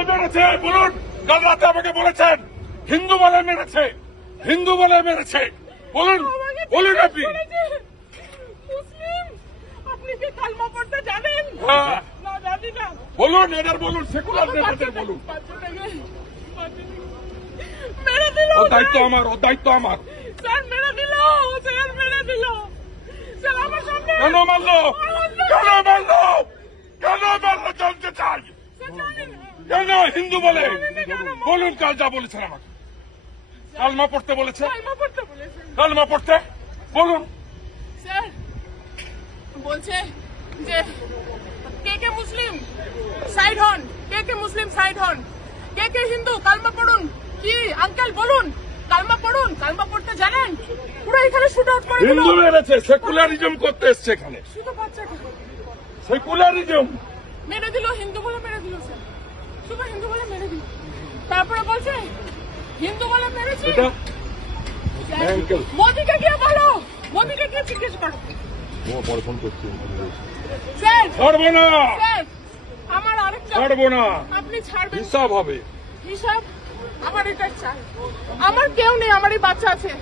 মেরেছে বলুন, কাল রাতে আমাকে বলেছেন হিন্দু বলে মেরেছে, হিন্দু বলে মেরেছে, বলুন বলুন আপনি। আপনি কি কালমা পড়তে জানেন? হ্যাঁ না জানি না। বলুন, এদের বলুন, সেকুলার নেতাদের বলুন। মেরে দিল। ও দায়িত্ব আমার, ও দায়িত্ব আমার। স্যার মেরে দিল, স্যার মেরে দিল। স্যার আমার সামনে কেন মারলো, কেন মারলো, কেন মারলো জানতে চাই। কেন হিন্দু বলে বলুন, কাল যা বলেছেন আমাকে, কালমা পড়তে বলেছে, কালমা পড়তে বলেছেন। কালমা পড়তে বলুন। স্যার বলছে যে কে কে মুসলিম সাইড হন, কে কে মুসলিম সাইড হন, কে কে হিন্দু কালমা পড়ুন। কি আঙ্কেল বলুন, কালমা পড়ুন, কালমা পড়তে জানেন? পুরো এখানে শুট আউট করে দিল। হিন্দু মেরেছে, সেকুলারিজম করতে এসছে এখানে, শুধু বাচ্চাকে সেকুলারিজম। মেরে দিল, হিন্দু বলে মেরে দিল স্যার, শুধু হিন্দু বলে মেরে দিল। তারপরে বলছে হিন্দু বলে মেরেছে। এটা স্যার, আঙ্কেল। মোদিকে গিয়ে বলো, মোদিকে গিয়ে জিজ্ঞেস করো। পরে ফোন করছি। স্যার ছাড়বো না, স্যার আমার আরেকটা, ছাড়বো না, আপনি ছাড়বেন হিসাব হবে। হিসাব আমার এটা চাই। আমার কেউ নেই, আমার এই বাচ্চা আছে,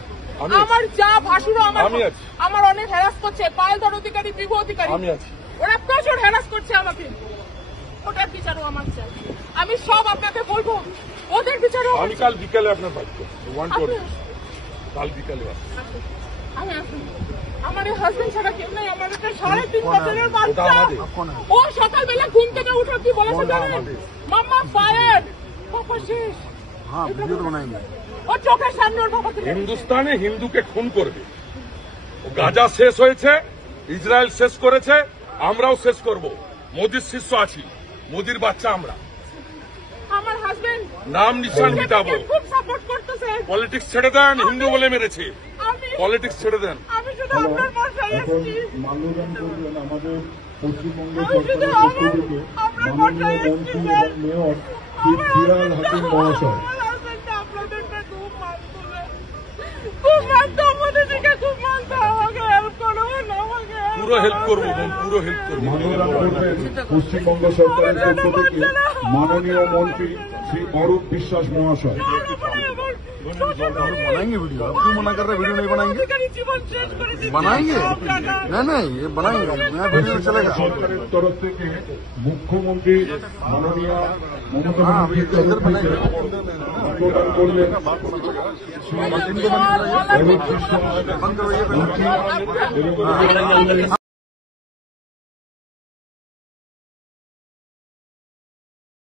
আমি আমার যা ভাসুরও আমার, আমি আছি। আমার অনেক হ্যারাস করছে, পায়েলধর অধিকারী, বিভু অধিকারী, আমি আছি। ওরা প্রচুর হ্যারাস করছে আমাকে, ওটার বিচারও আমার চাই। আমি সব আপনাকে বলবো, ওদের বিচারও আমার আমি চাই। কাল বিকালে আপনার বাড়িতে ওয়ান টু, আপনি কাল বিকালে আসুন। আমি আসুন, আমার এই হাজবেন্ড ছাড়া কেউ নেই, আমার একটা 3.5 বছরের ওটা বাচ্চা। আমাদের। ও সকালবেলা ঘুম থেকে উঠে কি বলেছে ওটা জানেন? আমাদের। মাম্মা ফায়ার, পাপা শেষ। हाँ वीडियो तो बनाएंगे। ও চোখের সামনে ওর বাবাকে হিন্দুস্তানে হিন্দুকে খুন করবে। ও গাজা শেষ হয়েছে, ইসরায়েল শেষ করেছে, আমরাও শেষ করব। মোদির শিষ্য আছি, মোদির বাচ্চা আমরা, আমার হাজবেন্ড নাম নিশান মিটাবো। খুব সাপোর্ট করতেছে। পলিটিক্স ছেড়ে দেন, হিন্দু বলে মেরেছে, আমি পলিটিক্স ছেড়ে দেন। আমি শুধু আপনার বাসায় এখন এসেছি। মাল্যদান করবেন আমাদের পশ্চিমবঙ্গ আমি শুধু সরকারের পক্ষ থেকে আপনার মাননীয় বাসায় মন্ত্রী এসেছি, এবং মেয়র শ্রী ফিরাল হাকিম মহাশয়। আমার হাজবেন্ড আপনাদেরকে খুব মানতো না। খুব মানতো, আমাদের দিকে খুব মানতো। আমাকে হেল্প করবেন, আমাকে help পুরো হেল্প করবো, করবেন। পুরো হেল্প করবো। মাল্যদান করবেন পশ্চিমবঙ্গ সরকারের পক্ষ থেকে মাননীয় মন্ত্রী শ্রী অরূপ বিশ্বাস মহাশয়। बनाएंगे वीडियो। आप क्यों मना कर रहे हैं? वीडियो नहीं बनाएंगे? অধিকারী জীবন শেষ করে দিচ্ছে। बनाएंगे সব টাকা। नहीं ये बनाएंगे, नया वीडियो चलेगा। সরকারের তরফ থেকে মুখ্যমন্ত্রী মাননীয় মমতা हाँ ব্যানার্জির अभी इधर তরফ থেকে बनाएंगे। মাল্যদান করলেন শ্রী অরূপ বিশ্বাস बंद करो ये মন্ত্রী এবং